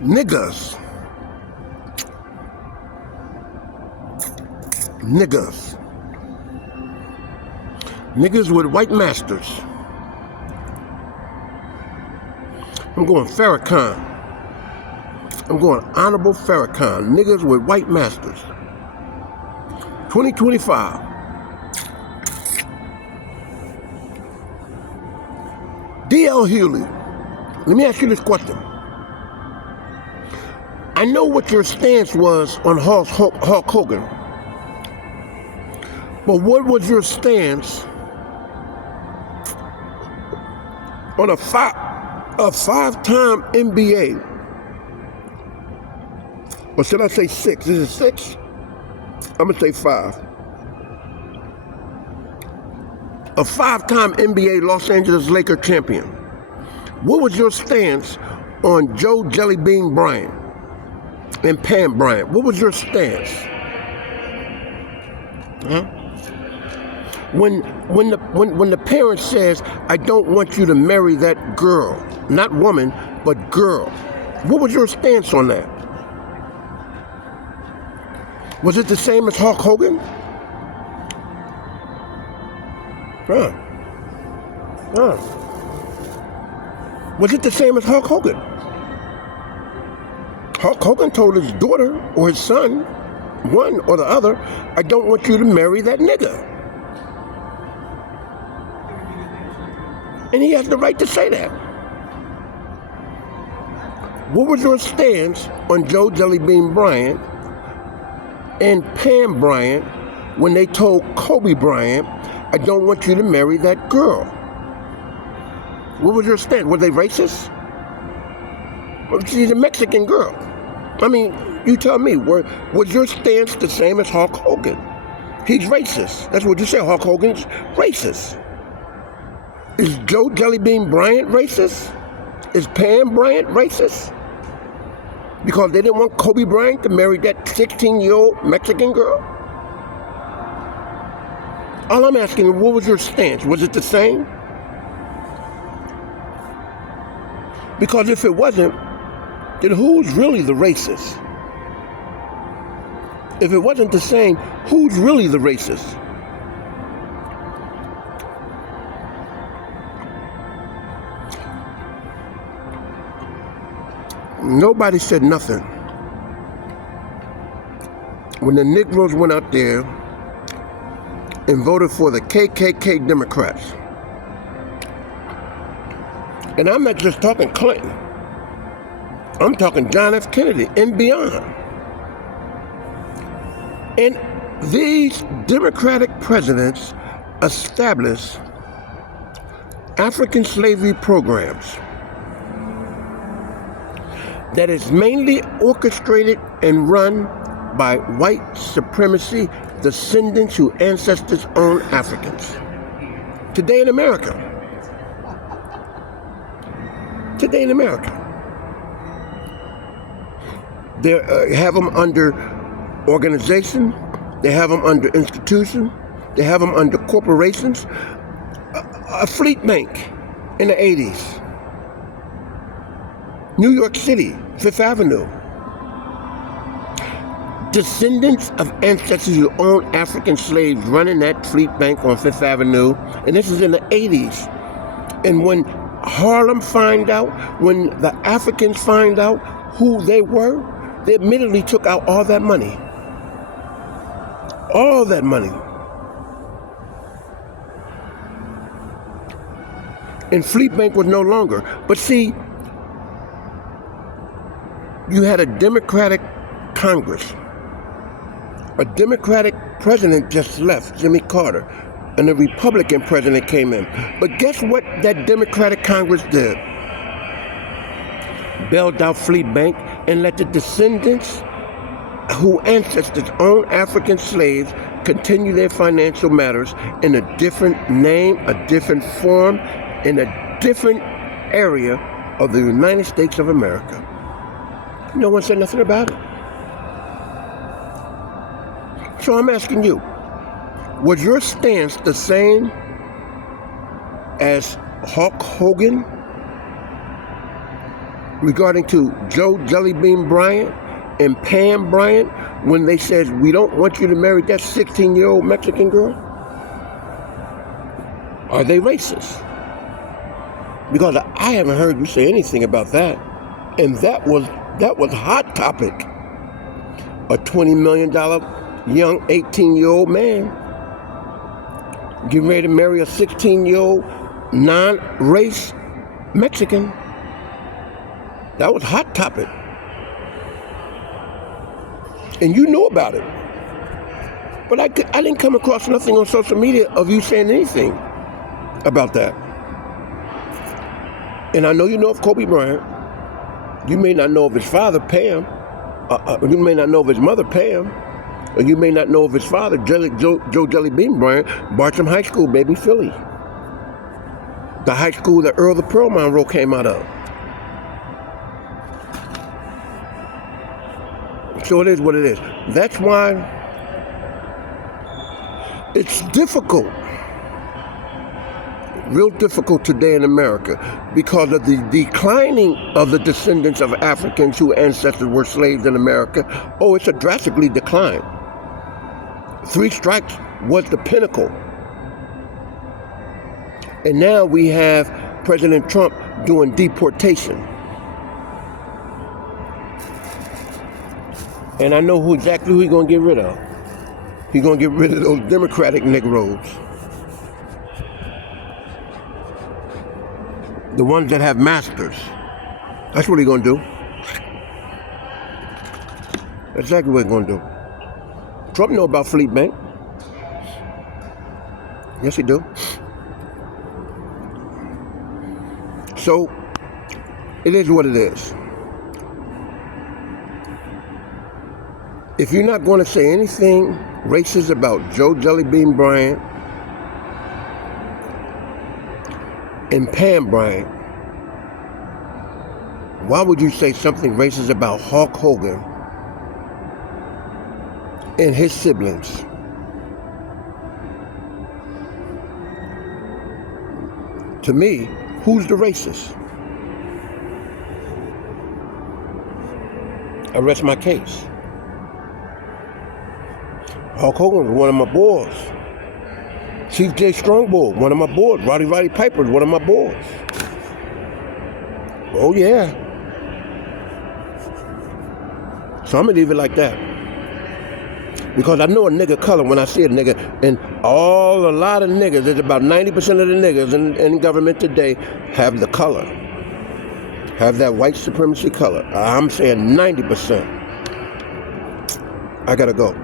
Niggas. Niggas. Niggas with white masters. I'm going Farrakhan. I'm going Honorable Farrakhan. Niggas with white masters. 2025. D.L. Hughley, let me ask you this question. I know what your stance was on Hulk Hogan, but what was your stance on a five-time NBA, or should I say six? Is it six? I'm going to say five. A five-time NBA Los Angeles Lakers champion. What was your stance on Joe Jellybean Bryant and Pam Bryant? What was your stance? Huh? When the parent says, I don't want you to marry that girl, not woman, but girl, what was your stance on that? Was it the same as Hulk Hogan? Was it the same as Hulk Hogan? Hulk Hogan told his daughter or his son, one or the other, I don't want you to marry that nigga. And he has the right to say that. What was your stance on Joe Jellybean Bryant and Pam Bryant when they told Kobe Bryant, I don't want you to marry that girl? What was your stance? Were they racist? Well, she's a Mexican girl. I mean, you tell me, was your stance the same as Hulk Hogan? He's racist. That's what you say, Hulk Hogan's racist. Is Joe Jellybean Bryant racist? Is Pam Bryant racist? Because they didn't want Kobe Bryant to marry that 16-year-old Mexican girl? All I'm asking is, what was your stance? Was it the same? Because if it wasn't, then who's really the racist? If it wasn't the same, who's really the racist? Nobody said nothing when the Negroes went out there and voted for the KKK Democrats. And I'm not just talking Clinton. I'm talking John F. Kennedy and beyond. And these Democratic presidents established African slavery programs that is mainly orchestrated and run by white supremacy descendants whose ancestors owned Africans. Today in America. Today in America. They have them under organization, they have them under institution, they have them under corporations. A fleet bank in the 80s. New York City, Fifth Avenue. Descendants of ancestors who owned African slaves running that fleet bank on Fifth Avenue, and this is in the 80s. And when Harlem find out, when the Africans find out who they were, they immediately took out all that money. All that money. And Fleet Bank was no longer. But see, you had a Democratic Congress. A Democratic president just left, Jimmy Carter, and a Republican president came in. But guess what that Democratic Congress did? Bailed out Fleet Bank and let the descendants who ancestors owned African slaves continue their financial matters in a different name, a different form, in a different area of the United States of America. No one said nothing about it. So I'm asking you, was your stance the same as Hulk Hogan regarding to Joe Jellybean Bryant and Pam Bryant when they said, we don't want you to marry that 16-year-old Mexican girl? Are they racist? Because I haven't heard you say anything about that. And that was hot topic. A $20 million young 18-year-old man getting ready to marry a 16-year-old non-race Mexican. That was hot topic. And you know about it. But I didn't come across nothing on social media of you saying anything about that. And I know you know of Kobe Bryant. You may not know of his father, Pam. You may not know of his mother, Pam. Or you may not know of his father, Joe Jellybean Bryant, Bartram High School, baby, Philly. The high school that Earl the Pearl Monroe came out of. So it is what it is. That's why it's difficult, real difficult today in America because of the declining of the descendants of Africans whose ancestors were slaves in America. Oh, it's a drastically decline. 3 strikes was the pinnacle. And now we have President Trump doing deportation. And I know exactly who he's going to get rid of. He's going to get rid of those Democratic Negroes. The ones that have masters. That's what he's going to do. That's exactly what he's going to do. Trump know about Fleet Bank. Yes, he do. So, it is what it is. If you're not going to say anything racist about Joe Jellybean Bryant and Pam Bryant, why would you say something racist about Hulk Hogan and his siblings? To me, who's the racist? I rest my case. Hulk Hogan was one of my boys. Chief J. Strongbow, one of my boys. Roddy Piper, one of my boys. Oh yeah. So I'm gonna leave it like that. Because I know a nigga color when I see a nigga, and a lot of niggas, there's about 90% of the niggas in government today have the color. Have that white supremacy color. I'm saying 90%. I gotta go.